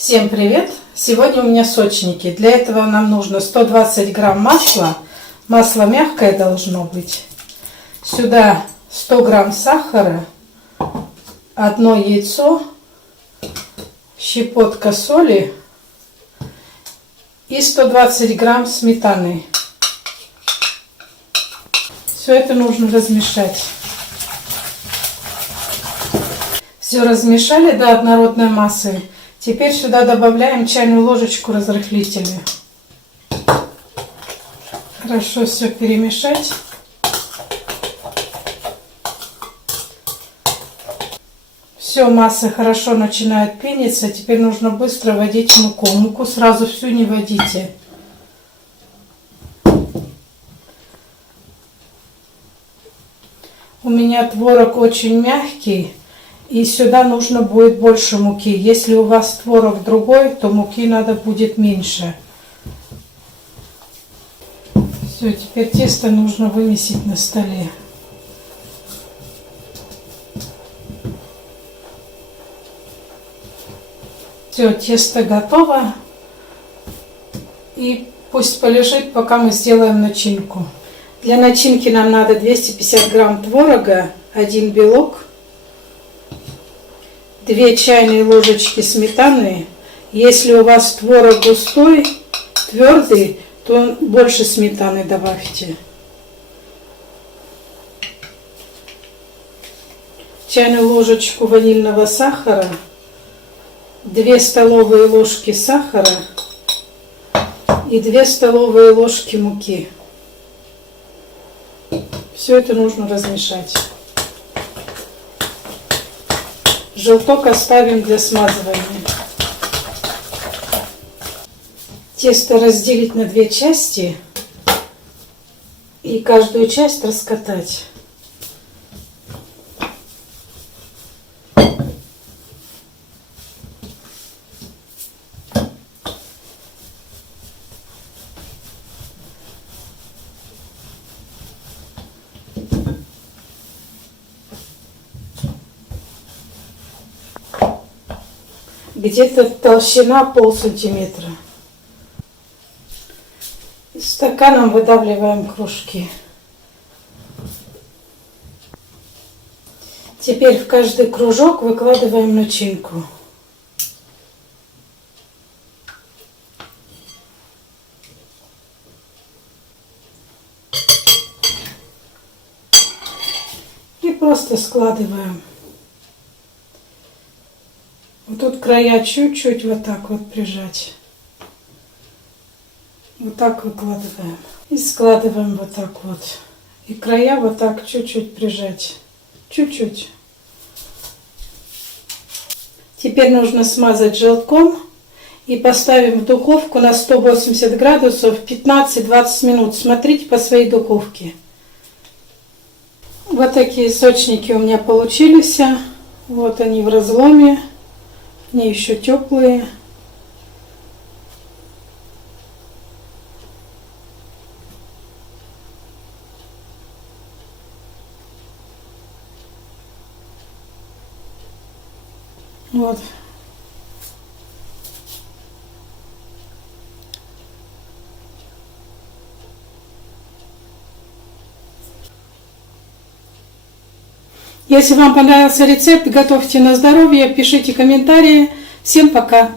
Всем привет! Сегодня у меня сочники. Для этого нам нужно 120 грамм масла. Масло мягкое должно быть. Сюда 100 грамм сахара, одно яйцо, щепотка соли и 120 грамм сметаны. Все это нужно размешать. Все размешали до однородной массы. Теперь сюда добавляем чайную ложечку разрыхлителя. Хорошо все перемешать. Все, масса хорошо начинает пениться. Теперь нужно быстро вводить муку. Муку сразу всю не вводите. У меня творог очень мягкий. И сюда нужно будет больше муки. Если у вас творог другой, то муки надо будет меньше. Все, теперь тесто нужно вымесить на столе. Все, тесто готово. И пусть полежит, пока мы сделаем начинку. Для начинки нам надо 250 грамм творога, 1 белок, 2 чайные ложечки сметаны. Если у вас творог густой, твердый, то больше сметаны добавьте. Чайную ложечку ванильного сахара, 2 столовые ложки сахара и 2 столовые ложки муки. Все это нужно размешать. Желток оставим для смазывания. Тесто разделить на 2 части и каждую часть раскатать. Где-то толщина полсантиметра. Стаканом выдавливаем кружки. Теперь в каждый кружок выкладываем начинку. И просто складываем. Вот тут края чуть-чуть вот так вот прижать. Вот так выкладываем. И складываем вот так вот. И края вот так чуть-чуть прижать. Чуть-чуть. Теперь нужно смазать желтком. И поставим в духовку на 180 градусов 15-20 минут. Смотрите по своей духовке. Вот такие сочники у меня получились. Вот они в разломе. Они еще теплые. Вот. Если вам понравился рецепт, готовьте на здоровье, пишите комментарии. Всем пока!